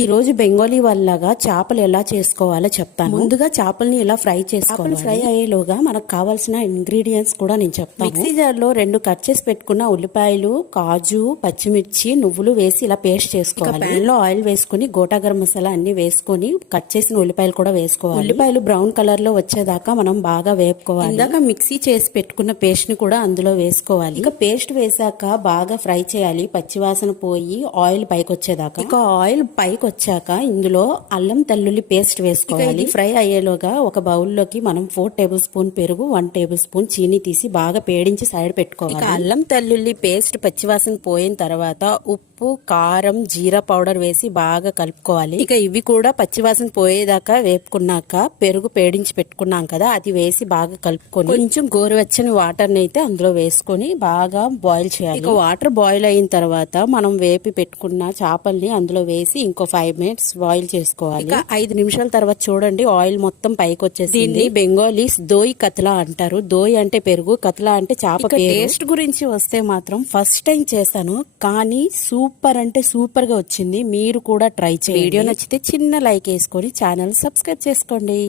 ఈ రోజు బెంగాలీ వాళ్ళగా చేపలు ఎలా చేసుకోవాలో చెప్తాను. ముందుగా చేపల్ని ఇలా ఫ్రై చేసుకోవాలి. ఫ్రై అయ్యేలోగా మనకు కావాల్సిన ఇంగ్రీడియంట్స్ కూడా నేను చెప్తాను. మిక్సీ జార్ లో 2 కట్ చేసి పెట్టుకున్న ఉల్లిపాయలు, కాజు, పచ్చిమిర్చి, నువ్వులు వేసి ఇలా పేస్ట్ చేసుకోవాలి. పాన్ లో ఆయిల్ వేసుకుని గోటా గరం మసాలా అన్ని వేసుకుని కట్ చేసిన ఉల్లిపాయలు కూడా వేసుకోవాలి. ఉల్లిపాయలు బ్రౌన్ కలర్ లో వచ్చేదాకా మనం బాగా వేపుకోవాలి. ఇందాక మిక్సీ చేసి పెట్టుకున్న పేస్ట్ ని కూడా అందులో వేసుకోవాలి. ఇక పేస్ట్ వేసాక బాగా ఫ్రై చేయాలి, పచ్చివాసన పోయి ఆయిల్ పైకి వచ్చేదాకా. ఇక ఆయిల్ పైకి వచ్చాక ఇందులో అల్లం తెల్లుల్లి పేస్ట్ వేసుకోవాలి. ఫ్రై అయ్యేలోగా ఒక బౌల్లోకి మనం 4 టేబుల్ స్పూన్ పెరుగు, 1 టేబుల్ స్పూన్ చీనీ తీసి బాగా పేడించి సైడ్ పెట్టుకోవాలి. ఇక అల్లం తెల్లుల్లి పేస్ట్ పచ్చివాసన పోయిన తర్వాత ఉప్పు, కారం, జీరా పౌడర్ వేసి బాగా కలుపుకోవాలి. ఇక ఇవి కూడా పచ్చివాసన పోయేదాకా వేపుకున్నాక పెరుగు పేడించి పెట్టుకున్నాం కదా, అది వేసి బాగా కలుపుకొని కొంచెం గోరువెచ్చని వాటర్ ని అయితే అందులో వేసుకొని బాగా బాయిల్ చేయాలి. ఇక వాటర్ బాయిల్ అయిన తర్వాత మనం వేపి పెట్టుకున్న చేపల్ని అందులో వేసి ఇంకో 5 మినిట్స్ బాయిల్ చేసుకోవాలి. ఇక 5 నిమిషాల తర్వాత చూడండి ఆయిల్ మొత్తం పైకి వచ్చేసి. దీన్ని బెంగాలీస్ దోయి కతలా అంటారు. దోయి అంటే పెరుగు, కతలా అంటే చేప. టేస్ట్ గురించి వస్తే మాత్రం ఫస్ట్ టైం చేశాను, కానీ సూపర్ అంటే సూపర్ గా వచ్చింది. మీరు కూడా ట్రై చేయండి. వీడియో నచ్చితే చిన్న లైక్ వేసుకొని ఛానల్ సబ్స్క్రైబ్ చేసుకోండి.